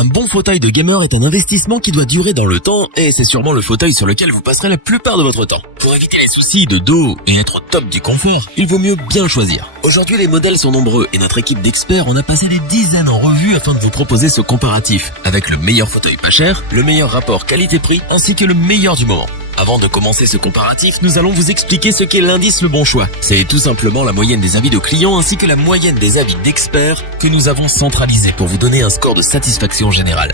Un bon fauteuil de gamer est un investissement qui doit durer dans le temps et c'est sûrement le fauteuil sur lequel vous passerez la plupart de votre temps. Pour éviter les soucis de dos et être au top du confort, il vaut mieux bien le choisir. Aujourd'hui, les modèles sont nombreux et notre équipe d'experts en a passé des dizaines en revue afin de vous proposer ce comparatif avec le meilleur fauteuil pas cher, le meilleur rapport qualité-prix ainsi que le meilleur du moment. Avant de commencer ce comparatif, nous allons vous expliquer ce qu'est l'indice Le Bon Choix. C'est tout simplement la moyenne des avis de clients ainsi que la moyenne des avis d'experts que nous avons centralisés pour vous donner un score de satisfaction générale.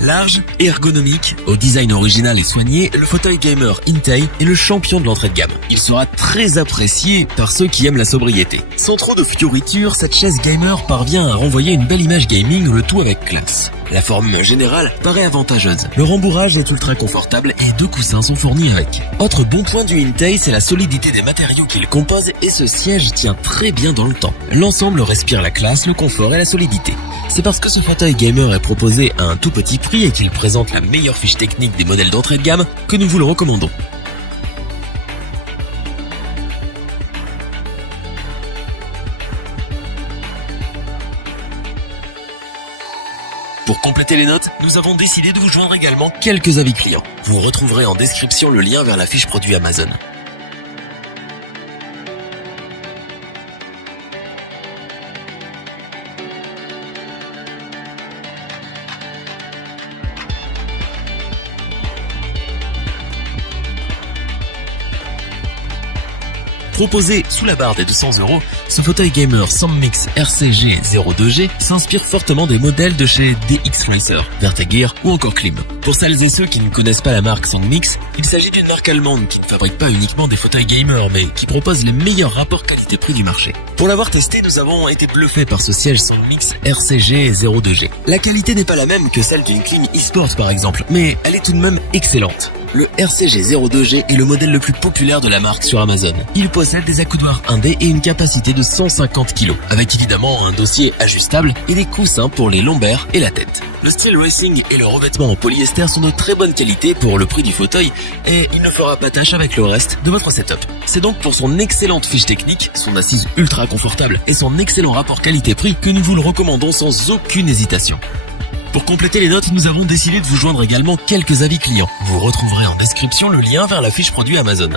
Large, ergonomique, au design original et soigné, le fauteuil gamer Intei est le champion de l'entrée de gamme. Il sera très apprécié par ceux qui aiment la sobriété. Sans trop de fioritures, cette chaise gamer parvient à renvoyer une belle image gaming, le tout avec classe. La forme générale paraît avantageuse. Le rembourrage est ultra confortable et 2 coussins sont fournis avec. Autre bon point du Intei, c'est la solidité des matériaux qu'il compose et ce siège tient très bien dans le temps. L'ensemble respire la classe, le confort et la solidité. C'est parce que ce fauteuil gamer est proposé à un tout petit prix et qu'il présente la meilleure fiche technique des modèles d'entrée de gamme que nous vous le recommandons. Pour compléter les notes, nous avons décidé de vous joindre également quelques avis clients. Vous retrouverez en description le lien vers la fiche produit Amazon. Proposé sous la barre des 200 €, ce fauteuil gamer SOMMIX RCG 02G s'inspire fortement des modèles de chez DX Racer, Vertagear ou encore Klim. Pour celles et ceux qui ne connaissent pas la marque SOMMIX, il s'agit d'une marque allemande qui ne fabrique pas uniquement des fauteuils gamer mais qui propose les meilleurs rapports qualité-prix du marché. Pour l'avoir testé, nous avons été bluffés par ce siège SOMMIX RCG 02G. La qualité n'est pas la même que celle d'une Klim eSport par exemple, mais elle est tout de même excellente. Le RCG 02G est le modèle le plus populaire de la marque sur Amazon. Il possède des accoudoirs 1D et une capacité de 150 kg, avec évidemment un dossier ajustable et des coussins pour les lombaires et la tête. Le style racing et le revêtement en polyester sont de très bonne qualité pour le prix du fauteuil et il ne fera pas tâche avec le reste de votre setup. C'est donc pour son excellente fiche technique, son assise ultra confortable et son excellent rapport qualité-prix que nous vous le recommandons sans aucune hésitation. Pour compléter les notes, nous avons décidé de vous joindre également quelques avis clients. Vous retrouverez en description le lien vers la fiche produit Amazon.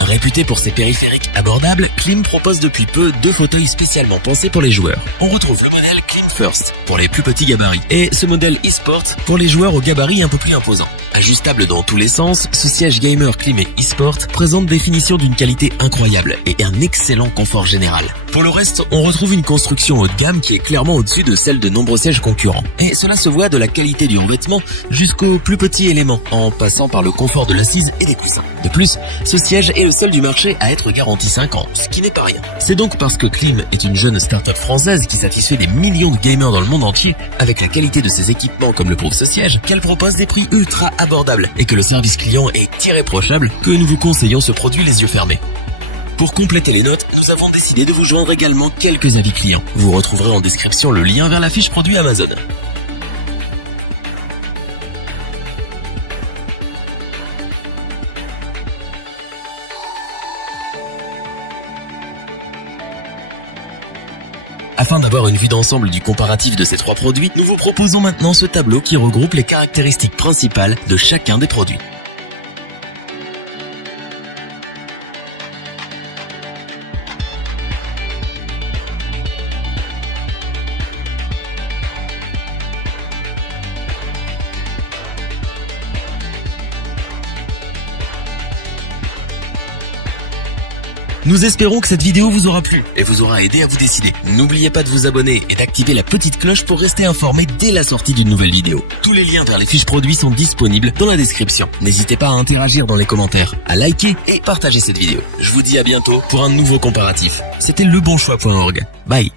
Réputé pour ses périphériques abordables, Klim propose depuis peu 2 fauteuils spécialement pensés pour les joueurs. On retrouve le modèle Klim First pour les plus petits gabarits et ce modèle eSport pour les joueurs aux gabarits un peu plus imposants. Ajustable dans tous les sens, ce siège gamer Klim et eSport présente des finitions d'une qualité incroyable et un excellent confort général. Pour le reste, on retrouve une construction haut de gamme qui est clairement au-dessus de celle de nombreux sièges concurrents. Et cela se voit de la qualité du revêtement jusqu'aux plus petits éléments, en passant par le confort de l'assise et des coussins. De plus, ce siège est le seul du marché à être garanti 5 ans, ce qui n'est pas rien. C'est donc parce que Klim est une jeune start-up française qui satisfait des millions de gamers dans le monde entier avec la qualité de ses équipements comme le prouve ce siège, qu'elle propose des prix ultra abordables et que le service client est irréprochable, que nous vous conseillons ce produit les yeux fermés. Pour compléter les notes, nous avons décidé de vous joindre également quelques avis clients. Vous retrouverez en description le lien vers la fiche produit Amazon. Afin d'avoir une vue d'ensemble du comparatif de ces 3 produits, nous vous proposons maintenant ce tableau qui regroupe les caractéristiques principales de chacun des produits. Nous espérons que cette vidéo vous aura plu et vous aura aidé à vous décider. N'oubliez pas de vous abonner et d'activer la petite cloche pour rester informé dès la sortie d'une nouvelle vidéo. Tous les liens vers les fiches produits sont disponibles dans la description. N'hésitez pas à interagir dans les commentaires, à liker et partager cette vidéo. Je vous dis à bientôt pour un nouveau comparatif. C'était lebonchoix.org. Bye.